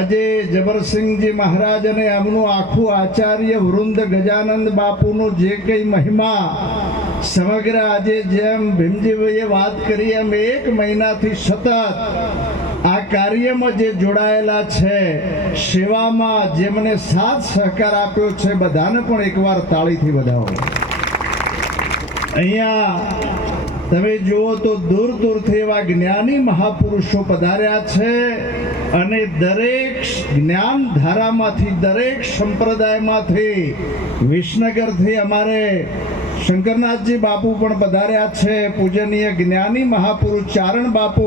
આજે જબરસિંહજી મહારાજ અને એમનું આખું આચાર્ય વૃંદ ગજાનંદ બાપુનો જે કંઈ મહિમા સમગ્ર આજે જેમ ભીમજીભાઈએ વાત કરી, એમ એક મહિનાથી સતત આ કાર્યમાં જે જોડાયેલા છે, સેવામાં જેમને સાથ સહકાર આપ્યો છે, બધાને પણ એકવાર તાળીથી વધાવો. અહીંયા તમે જુઓ તો દૂર દૂરથી એવા જ્ઞાની મહાપુરુષો પધાર્યા છે અને દરેક જ્ઞાન ધારામાંથી, દરેક સંપ્રદાયમાંથી વિસનગરથી અમારે શંકરનાથજી બાપુ પણ પધાર્યા છે, પૂજનીય જ્ઞાની મહાપુરુષ ચારણ બાપુ.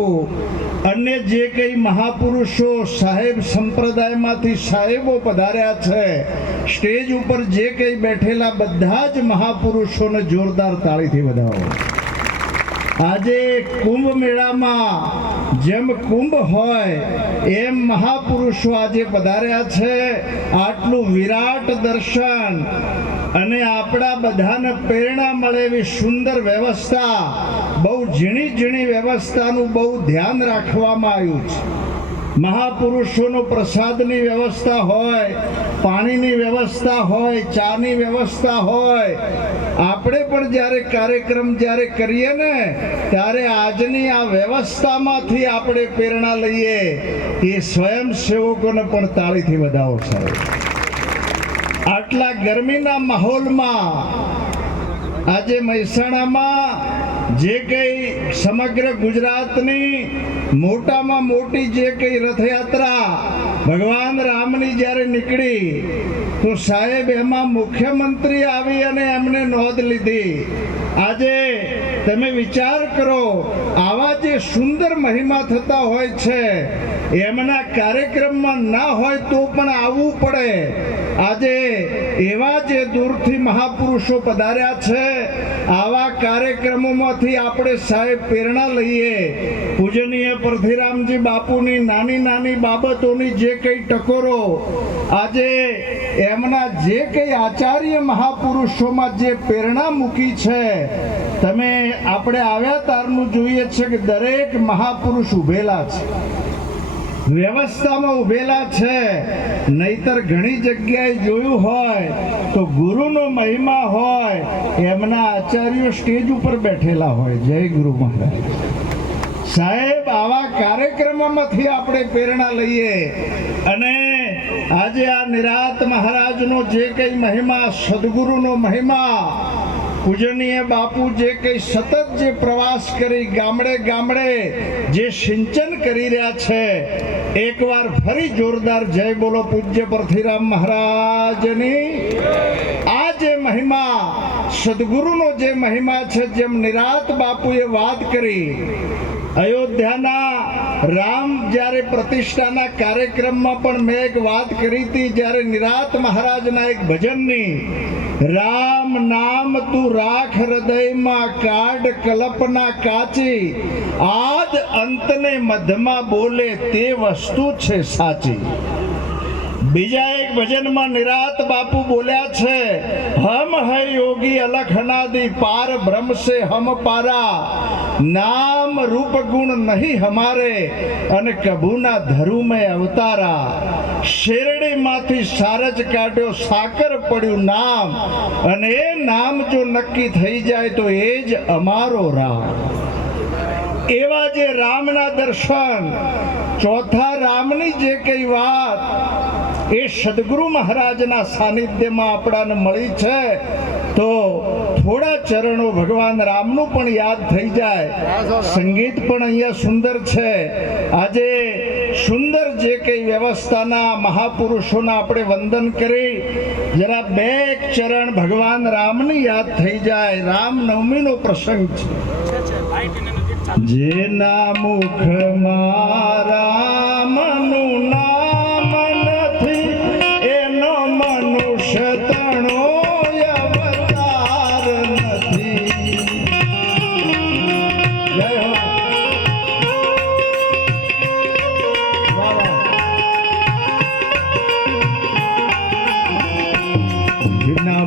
અન્ય જે કંઈ મહાપુરુષો સાહેબ સંપ્રદાયમાંથી સાહેબો પધાર્યા છે, સ્ટેજ ઉપર જે કંઈ બેઠેલા બધા જ મહાપુરુષોને જોરદાર તાળીથી વધાવો. આજે કુંભ મેળામાં જેમ કુંભ હોય, એમ મહાપુરુષો આજે પધાર્યા છે. આટલું વિરાટ દર્શન અને આપણા બધાને પ્રેરણા મળે એવી સુંદર વ્યવસ્થા, બહુ ઝીણી ઝીણી વ્યવસ્થાનું બહુ ધ્યાન રાખવામાં આવ્યું છે. મહાપુરુષોનો પ્રસાદની વ્યવસ્થા હોય, પાણીની વ્યવસ્થા હોય, ચાની વ્યવસ્થા હોય આપણે પણ જ્યારે કાર્યક્રમ જ્યારે કરીએ ને, ત્યારે આજની આ વ્યવસ્થામાંથી આપણે પ્રેરણા લઈએ. એ સ્વયંસેવકોને પણ તાળીથી વધાવો સાહેબ. આટલા ગરમીના માહોલમાં આજે મહેસાણામાં જે કંઈ સમગ્ર ગુજરાતની મોટામાં મોટી જે કંઈ રથયાત્રા ભગવાન રામની જ્યારે નીકળી, તો સાહેબ એમાં મુખ્યમંત્રી આવી અને એમને નોંધ લીધી. આજે તમે વિચાર કરો, આવા જે સુંદર મહિમા થતા હોય છે, એમના કાર્યક્રમમાં ના હોય તો પણ આવવું પડે. આજે એવા જે દૂરથી મહાપુરુષો પધાર્યા છે, આવા કાર્યક્રમોમાંથી આપણે સાહેબ પ્રેરણા લઈએ. પૂજનીય પરથીરામજી બાપુની નાની નાની બાબતોની જે કંઈ ટકોરો, આજે એમના જે કંઈ આચાર્ય મહાપુરુષોમાં જે પ્રેરણા મૂકી છે તમે આપણે આવ્યા તારનું જોઈએ છે કે દરેક મહાપુરુષ ઉભેલા છે. વ્યવસ્થામાં ઉભેલા છે. નહીતર ઘણી જગ્યાએ જોયું હોય તો ગુરુનો મહિમા હોય, એમના આચાર્યો સ્ટેજ ઉપર બેઠેલા હોય. જય ગુરુ મહારાજ. સાહેબ, આવા કાર્યક્રમોમાંથી આપણે પ્રેરણા લઈએ. અને આજે આ નિરાત મહારાજનો જે કંઈ મહિમા, સદગુરુનો મહિમા પૂજનીય બાપુ જે કંઈ સતત જે પ્રવાસ કરી ગામડે ગામડે જે સિંચન કરી રહ્યા છે, એકવાર ફરી જોરદાર જય બોલો પૂજ્ય પરથીરામ મહારાજની. આ જે મહિમા, સદગુરુનો જે મહિમા છે જેમ નિરાત બાપુએ વાત કરી, અયોધ્યાના રામ જ્યારે પ્રતિષ્ઠાના કાર્યક્રમમાં પણ મેં એક વાત કરી હતી, જ્યારે નિરાત મહારાજના એક ભજનની રામ નામ તું રાખ હૃદયમાં, કાઢ કલ્પના કાચી. આદ અંતને મધમાં બોલે તે વસ્તુ છે સાચી. બીજા એક ભજનમાં નિરાત બાપુ બોલ્યા છે, હમ હે યોગી અલખનાદી, પાર બ્રહ્મ સે હમ પારા. નામ રૂપ ગુણ નહીં હમારે અને કભુના ધરુ મેં અવતારા. શેરડીમાંથી સારજ કાઢ્યો, સાકર પડ્યું નામ. અને એ નામ જો નક્કી થઈ જાય તો એ જ અમારો રામ. એવા જે રામના દર્શન, ચોથા રામની જે કઈ વાત એ સદગુરુ મહારાજના સાનિધ્યમાં આપણાને મળી છે. તો થોડા ચરણો ભગવાન રામનું પણ યાદ થઈ જાય. સંગીત પણ અહીંયા સુંદર છે. આજે સુંદર જે કંઈ વ્યવસ્થાના મહાપુરુષોના આપણે વંદન કરી, જરા બે ચરણ ભગવાન રામની યાદ થઈ જાય. રામ નવમીનો પ્રસંગ છે. જેના મુખમાં રામનું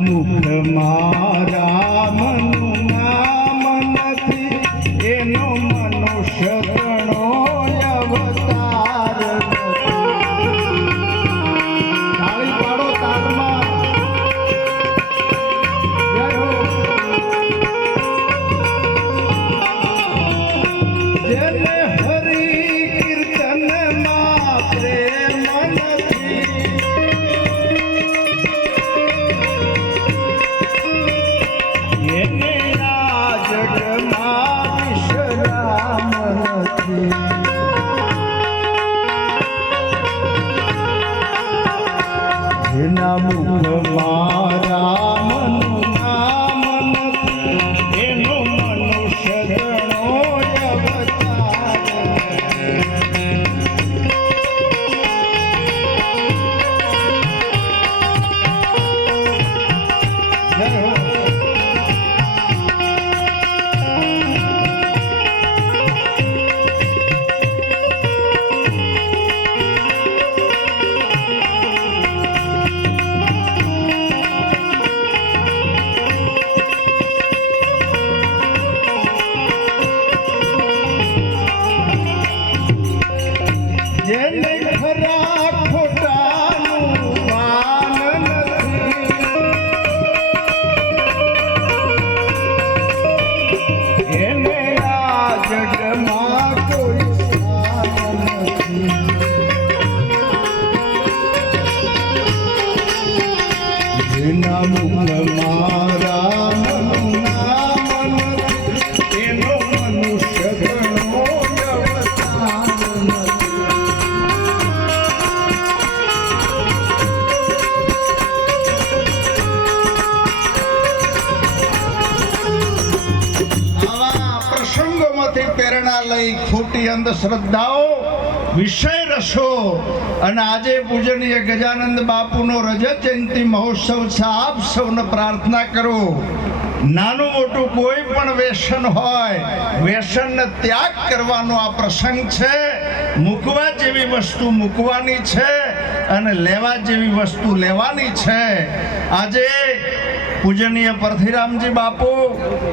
જેના મુખમાં જેના મુખ મારા ખોટી અંધશ્રદ્ધાઓ, વિષય રસો અને આજે પૂજનીય ગજાનંદ બાપુનો રજત જયંતિ મહોત્સવ છે આપ સૌને પ્રાર્થના કરો. નાનું મોટું કોઈ પણ વ્યસન હોય, વ્યસનને ત્યાગ કરવાનો આ પ્રસંગ છે, મૂકવા જેવી વસ્તુ મૂકવાની છે અને લેવા જેવી વસ્તુ લેવાની છે. આજે પૂજનીય પરથીરામજી બાપુ,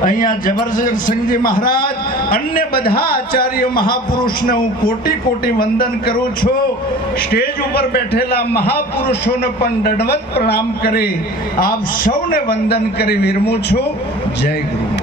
અહીંયા જબરજસ્તસિંહજી મહારાજ, અન્ય બધા આચાર્ય મહાપુરુષને હું કોટી કોટી વંદન કરું છું. સ્ટેજ ઉપર બેઠેલા મહાપુરુષોને પણ દંડવત પ્રણામ કરી આપ સૌને વંદન કરી વિરમું છું. જય ગુરુ